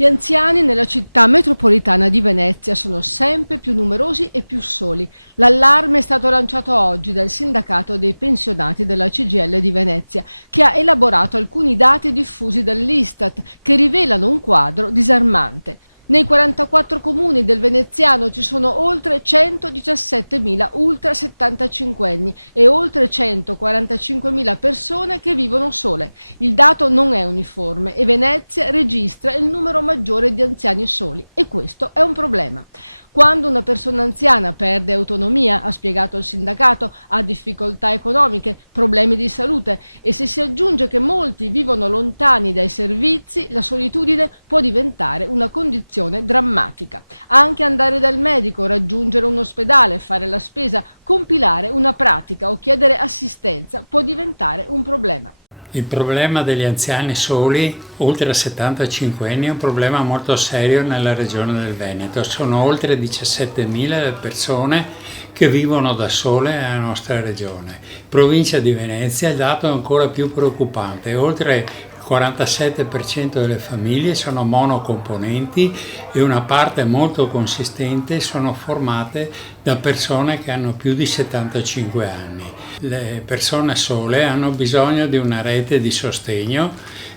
Gli anziani nella città metropolitana di Venezia sono sempre più numerosi e più soli. L'allarme è stato lanciato oggi dal sindacato dei pensionati della CGIL di Venezia, che ha elaborato alcuni dati diffusi dall'Istat che rivelano un quadro disarmante. Nei 44 comuni del veneziano ci sono oltre 117.000 ultra 75enni e oltre 145.000 persone che vivono sole. Il dato non è uniforme e Venezia registra il numero maggiore di anziani soli e questo è un problema. Quando una persona anziana perde autonomia, ha spiegato il sindacato, ha difficoltà economiche, problemi di salute e se si aggiunge che molti vivono lontani dai servizi, la solitudine può diventare una condizione drammatica. Anche andare dal medico, raggiungere un ospedale, fare la spesa, compilare una pratica o chiedere assistenza può diventare un problema. Il problema degli anziani soli, oltre 75 anni, è un problema molto serio nella regione del Veneto. Sono oltre 17.000 le persone che vivono da sole nella nostra regione. Provincia di Venezia il dato è ancora più preoccupante. Oltre il 47% delle famiglie sono monocomponenti e una parte molto consistente sono formate da persone che hanno più di 75 anni. Le persone sole hanno bisogno di una rete di sostegno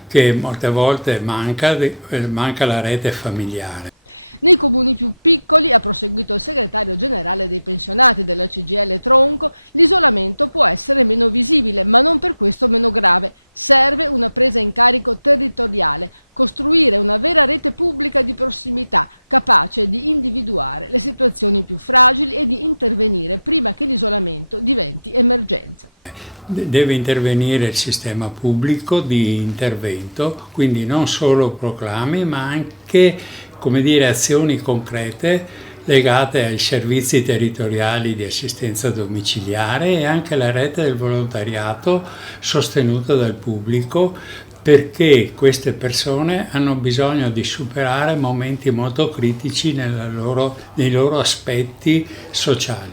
che molte volte manca la rete familiare. Nei comuni più piccoli, ha proseguito il segretario generale dei pensionati della CGIL Tronco, l'isolamento può essere meno visibile, ma non per questo meno grave. Serve una presa in carico territoriale, costruire una vera rete pubblica di prossimità, capace di individuare le situazioni più fragili e di intervenire prima che l'isolamento diventi emergenza. Deve intervenire il sistema pubblico di intervento, quindi non solo proclami, ma anche azioni concrete legate ai servizi territoriali di assistenza domiciliare e anche alla rete del volontariato sostenuta dal pubblico, perché queste persone hanno bisogno di superare momenti molto critici nei loro aspetti sociali.